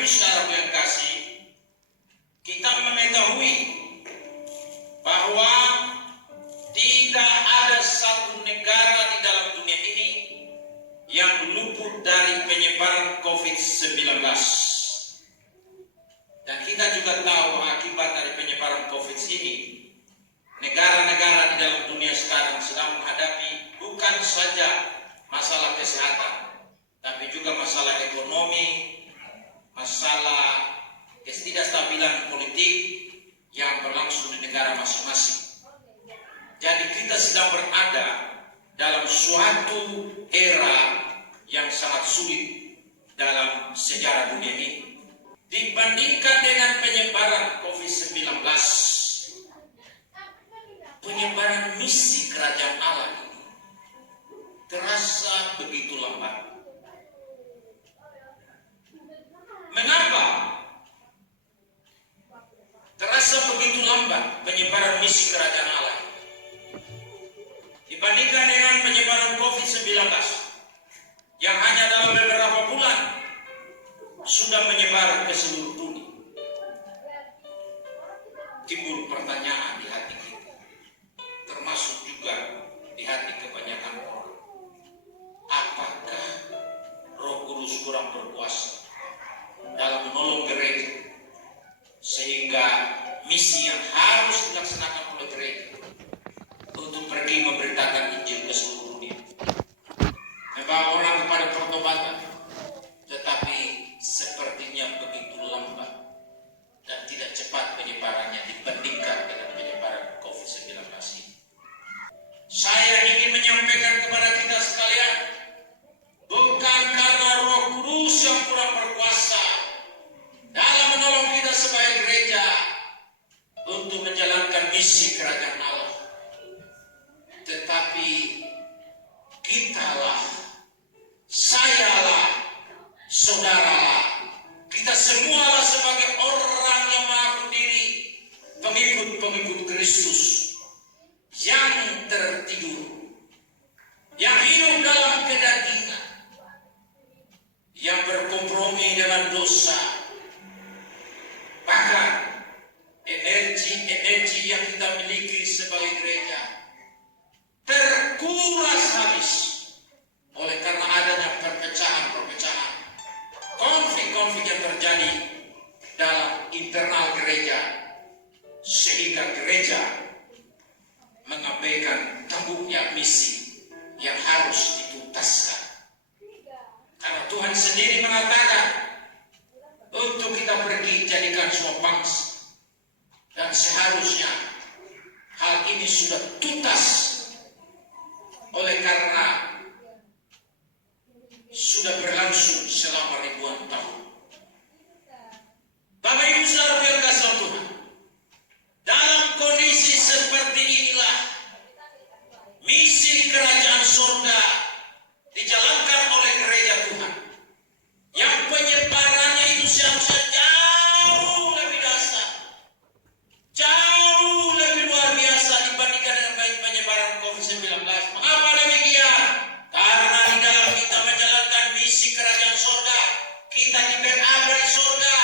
Ibu saudara yang kasih, kita mengetahui bahwa tidak ada satu negara di dalam dunia ini yang luput dari penyebaran COVID-19. Dan kita juga tahu akibat dari penyebaran COVID ini, negara-negara di dalam dunia sekarang sedang menghadapi bukan saja masalah kesehatan, tapi juga masalah ekonomi, masalah ketidakstabilan politik yang berlangsung di negara masing-masing. Jadi kita sedang berada dalam suatu era yang sangat sulit dalam sejarah dunia ini. Dibandingkan dengan penyebaran COVID-19, penyebaran misi kerajaan Allah ini terasa begitu lambat. Mengapa terasa begitu lambat penyebaran misi kerajaan Allah dibandingkan dengan penyebaran COVID-19 yang hanya dalam beberapa bulan sudah menyebar ke seluruh dunia? Timbul pertanyaan di hati kita, termasuk juga di hati kebanyakan orang. Apakah Roh Kudus kurang berkuasa dalam menolong gereja, sehingga misi yang harus dilaksanakan oleh gereja untuk pergi memberitakan Injil ke seluruh dunia, membawa orang kepada pertobatan, tetapi sepertinya begitu lambat dan tidak cepat penyebarannya dibandingkan dengan penyebaran COVID-19 ini. Saya ingin menyampaikan kepada kita sekalian, bukan karena Roh Kudus yang kurang berkuasa dalam menolong kita sebagai gereja untuk menjalankan misi kerajaan Allah, tetapi kitalah, sayalah, saudaralah, kita semualah sebagai orang yang mengaku diri pengikut-pengikut Kristus yang tertidur, yang hidup dalam kedagingan, yang berkompromi dengan dosa. Bahkan energi yang kita miliki sebagai gereja terkuras habis oleh karena adanya perpecahan-perpecahan, konflik-konflik yang terjadi dalam internal gereja, sehingga gereja mengabaikan tanggungjawab misi yang harus dituntaskan. Karena Tuhan sendiri mengatakan untuk kita pergi jadikan semua bangsa, dan seharusnya hal ini sudah tuntas oleh karena sudah berlangsung selama ribuan tahun. Bapak Ibu saudara yang kasih Tuhan, dalam kondisi seperti inilah misi kerajaan surga dijalankan oleh gereja Tuhan, yang penyebarannya itu seharusnya jauh lebih dahsyat, jauh lebih luar biasa dibandingkan dengan penyebaran COVID-19. Mengapa demikian? Karena di dalam kita menjalankan misi kerajaan surga, kita di-backup dari surga,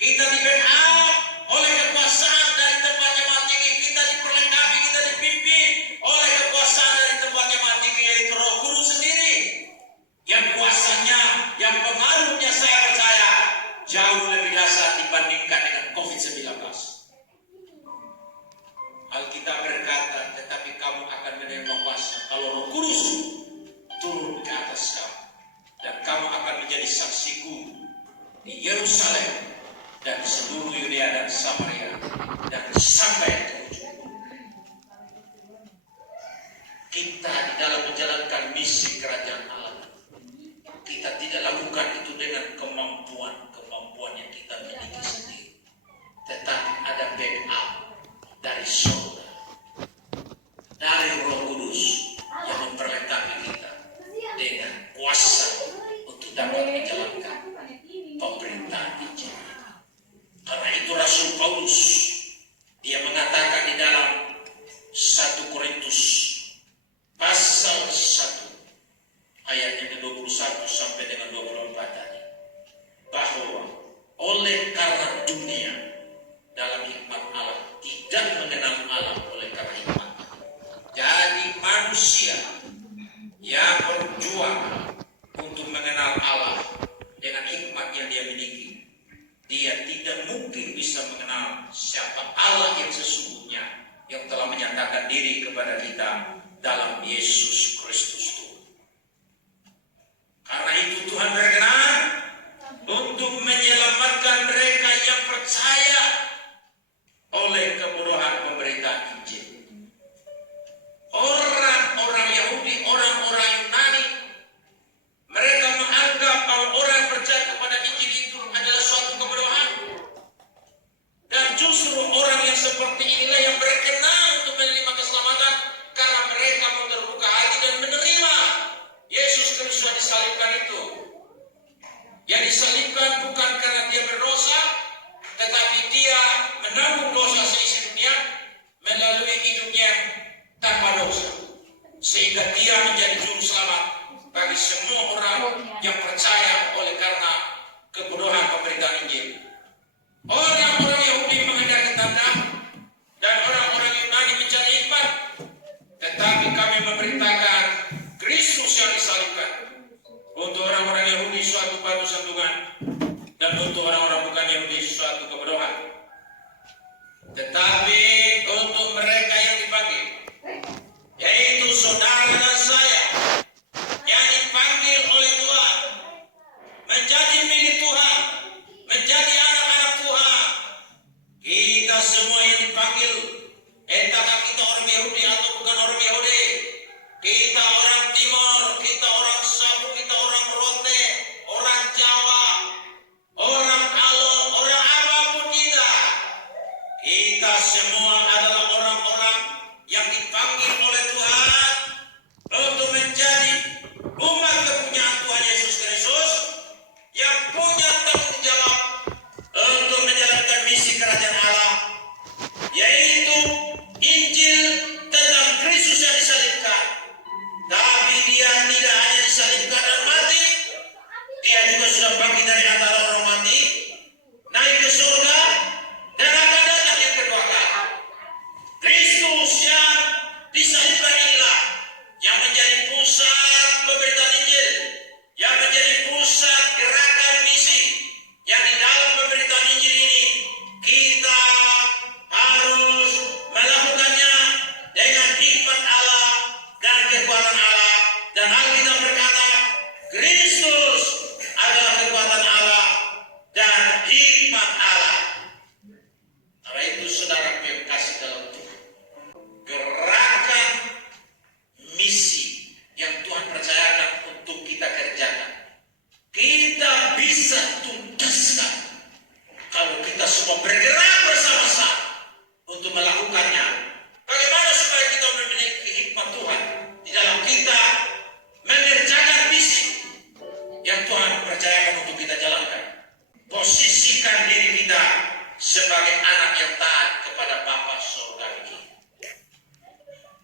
kita di-backup oleh kekuasaan dari tempat yang maha tinggi, kita diperlengkapi, kita dipimpin oleh kekuasaan dari tempat yang maha tinggi, yaitu Roh Kudus sendiri, yang kuasanya, yang pengaruhnya saya percaya jauh lebih dahsyat dibandingkan dengan COVID-19. Alkitab berkata, tetapi kamu akan menerima kuasa kalau Roh Kudus turun ke atas kamu, dan kamu akan menjadi saksiku di Yerusalem dan di seluruh Yudea dan Samaria dan sampai ke ujung bumi. Kita di dalam menjalankan misi kerajaan Allah, kita tidak lakukan itu dengan kemampuan yang kita miliki sendiri, tetapi ada backup dari surga, dari Roh Kudus yang memperlengkapi kita dengan kuasa untuk dapat menjalankan pemerintahan Injil. Karena itu Rasul Paulus, dia mengatakan di dalam 1 Korintus pasal 1 ayatnya ke-21 sampai dengan 24 tadi, bahwa kepada kita dalam Yesus Kristus Tuhan. Karena itu Tuhan berkenan untuk menyelamatkan mereka yang percaya oleh kebodohan pemberitaan Injil. Orang-orang Yahudi, orang-orang Yunani, mereka menganggap bahwa orang yang percaya kepada Injil itu adalah suatu kebodohan. Dan justru orang yang seperti inilah yang berkenan untuk menerima keselamatan karena mereka mau terbuka hati dan menerima Yesus Kristus yang disalibkan itu. Yang disalibkan bukan karena dia berdosa, tetapi dia menanggung dosa seisi dunia melalui hidupnya tanpa dosa, sehingga dia menjadi juru selamat bagi semua orang yang percaya oleh karena kebodohan pemberitaan Injil. Orang-orang Yahudi menghendaki tanda dan orang-orang Yunani mencari hikmat, tetapi kami memberitakan Kristus yang disalibkan. Untuk orang-orang Yahudi suatu batu sandungan, dan untuk orang-orang bukan Yahudi suatu kebodohan. Tetapi untuk mereka yang dipanggil, yaitu saudara dan saya, yang dipanggil oleh Tuhan, menjadi milik Tuhan, menjadi anak-anak Tuhan, kita semua yang dipanggil, entahkah kita orang Yahudi atau bukan orang Yahudi, kita orang Timur, kita orang Sabu, kita orang Rote, orang Jawa, orang Alor, orang apapun kita semua adalah orang-orang yang dipanggil oleh Tuhan untuk menjadi umat kepunyaan Tuhan Yesus Kristus yang punya tanggung jawab untuk menjalankan misi kerajaan Allah, yaitu Injil tentang Kristus yang disalibkan. Tapi dia tidak hanya disalibkan dan mati, dia juga sudah bangkit dari antara orang mati, naik ke surga, dan akan datang yang kedua kali. Kristus yang disalibkan inilah yang menjadi pusat pemberitaan Injil, yang menjadi pusat gerakan misi, yang di dalam pemberitaan Injil ini kita harus melakukannya dengan hikmat Allah dan kekuatan Allah. Dan Alkitab berkata, Kristus adalah kekuatan Allah dan hikmat Allah. Karena itu saudara yang kasih dalam Tuhan, gerakan misi yang Tuhan percayakan untuk kita kerjakan, kita bisa tuntaskan kalau kita semua bergerak bersama-sama untuk melakukannya. Bagaimana supaya kita memiliki hikmat Tuhan di dalam kita mengerjakan misi yang Tuhan percayakan untuk kita jalankan? Posisikan diri kita sebagai anak yang taat kepada Bapa Surgawi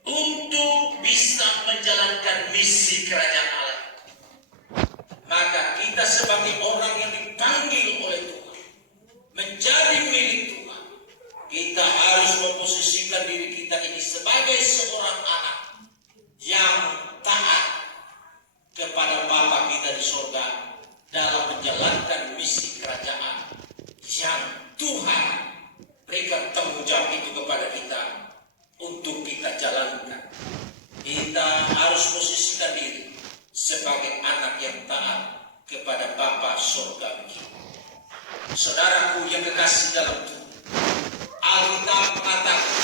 untuk bisa menjalankan misi kerajaan Allah. Maka kita sebagai orang yang dipanggil oleh Tuhan menjadi milik Tuhan, kita harus memposisikan diri kita ini sebagai seorang anak yang taat kepada Bapa kita di surga dalam menjalankan misi kerajaan yang Tuhan berikan tanggung jawab itu kepada kita untuk kita jalankan. Kita harus posisikan diri sebagai anak yang taat kepada Bapa Surgawi. Saudaraku yang kekasih dalam Tuhan, Alkitab mengatakan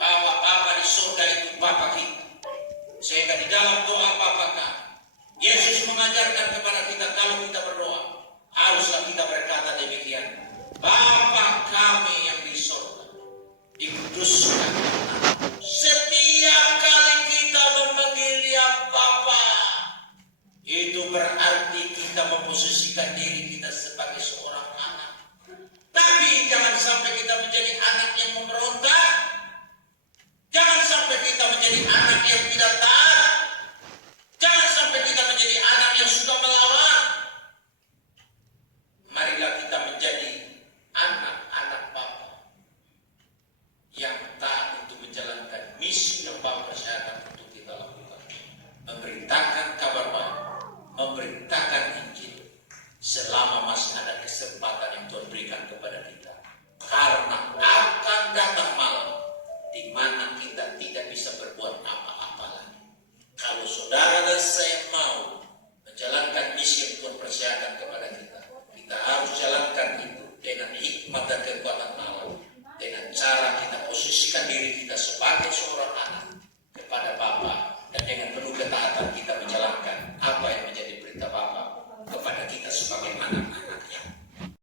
bahwa Bapa di surga itu Bapa kita. Sehingga di dalam doa Bapa kami, Yesus mengajarkan kepada kita kalau kita berdoa, haruslah kita berkata demikian: Bapa kami yang di surga, dikuduskan namamu. Setiap kali kita memanggil Dia Bapa, itu berarti kita memposisikan diri kita sebagai seorang anak. Tapi jangan sampai kita menjadi anak yang memberontak. Jangan sampai kita menjadi anak yang tidak taat. Jangan sampai kita menjadi anak yang suka melawan. Marilah kita menjadi anak-anak Bapa yang taat untuk menjalankan misi yang Bapa percayakan untuk kita lakukan. Memberitakan kabar baik, memberitakan Injil selama masih ada kesempatan yang Tuhan berikan kepada kita. Karena akan datang malam di mana kita tidak bisa memposisikan diri kita sebagai seorang